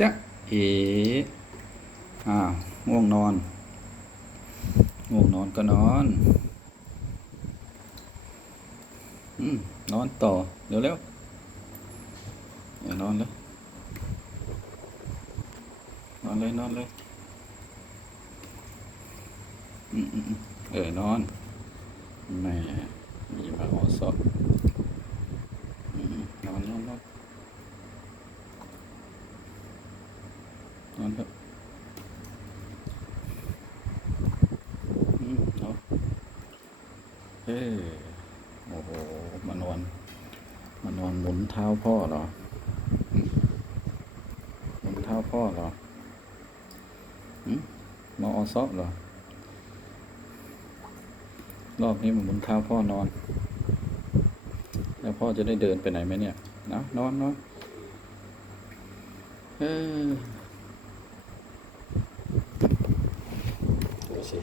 จะเอ๋อ้าวง่วงนอน ง่วงนอนก็นอน อืม นอนต่อ เร็วเร็วอย่านอนเลย นอนเลย นอนเลย อืมอืมเออนอนแม่มีมาหอสอืมนอนนอนนอน นอนเถอะอืมนอนเฮ้โอ้โหมานอน มานอนหมุนเท้าพ่อเหรอหมุนเท้าพ่อเหรออืมมาออซอเหรอ รอบนี้มันหมุนเท้าพ่อนอน แล้วพ่อจะได้เดินไปไหนไหมเนี่ยนะนอนนอนเออ สิ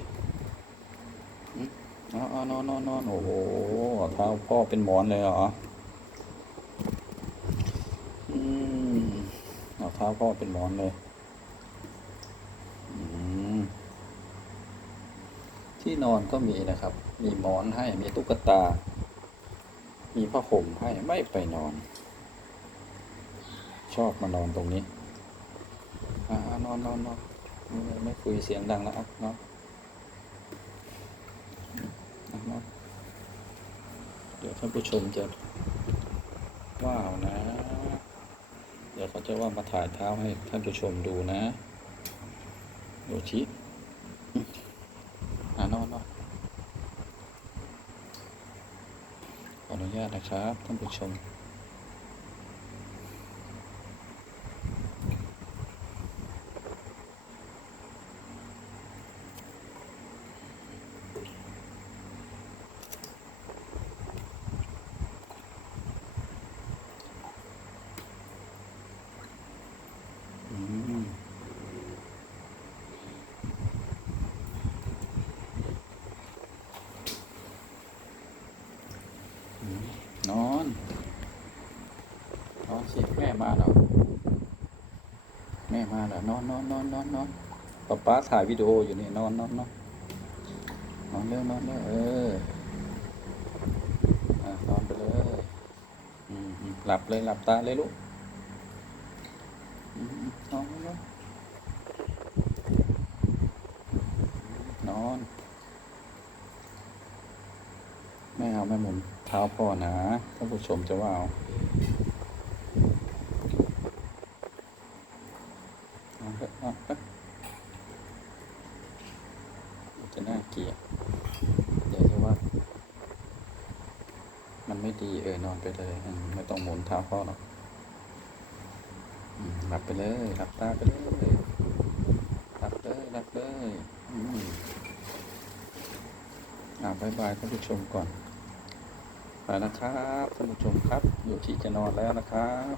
อ๋อนอนนอนนอนโอ้โหเท้าพ่อเป็นหมอนเลยเหรออืมเอาเท้าพ่อเป็นหมอนเลยอืมที่นอนก็มีนะครับ มีหมอนให้ มีตุ๊กตา มีผ้าห่มให้ ไม่ไปนอน ชอบมานอนตรงนี้ อ่านอนนอนนอนไม่คุยเสียงดังแล้วอะนอนอะนอนเดี๋ยว ท่านผู้ชมจะว้าวนะ เดี๋ยวเขาจะว่ามาถ่ายเท้าให้ท่านผู้ชมดูนะดูชิอ่านอนนอนขออนุญาตนะครับท่านผู้ชม อืม นอน นอนสิแม่มาแล้วแม่มาแล้วนอนนอนนอนนอนนอนป๊าป๊าถ่ายวิดีโออยู่นี่นอนนอนนอนนอนเร็วนอนเร็วเอออนอนไปเลยหลับเลยหลับตาเลยลูกนอนนอนนอนนอนไม่เอาไม่หมุนเท้าพ่อนะท่านผู้ชมจะว่าเอาเถอะเอาเถอะจะน่าเกลียดเดี๋ยวจะว่า มันไม่ดีเออนอนไปเลยไม่ต้องหมุนเท้าพ่อหรอกหลับไปเลยหลับตาไปเลยหลับเลยหลับเลยอ่าบายบายท่านผู้ชมก่อนไปนะครับท่านผู้ชมครับ อยู่ที่จะนอนแล้วนะครับ